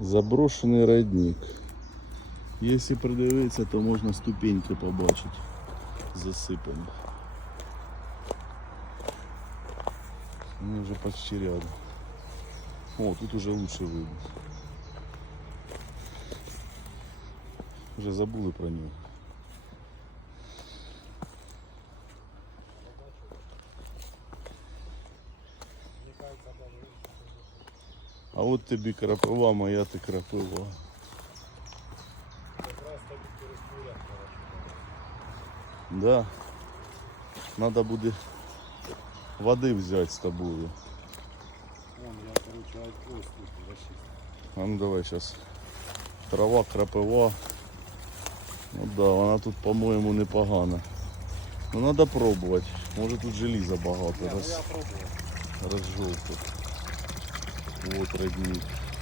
Заброшений родник. Якщо придивитися, то можна ступеньки побачити. Засипані. Вони вже почти рядом. О, тут уже лучше видно. Вже забули про нього. А от тобі крапива, моя ти крапива. Да. Надо буде води взяти з тобою. Вон, я, короче, ось тут. А ну давай сейчас. Трава, крапива. Ну да, вона тут, по-моєму, непогана. Ну треба пробувати. Може тут желіза багато. Не, ну Вот родник.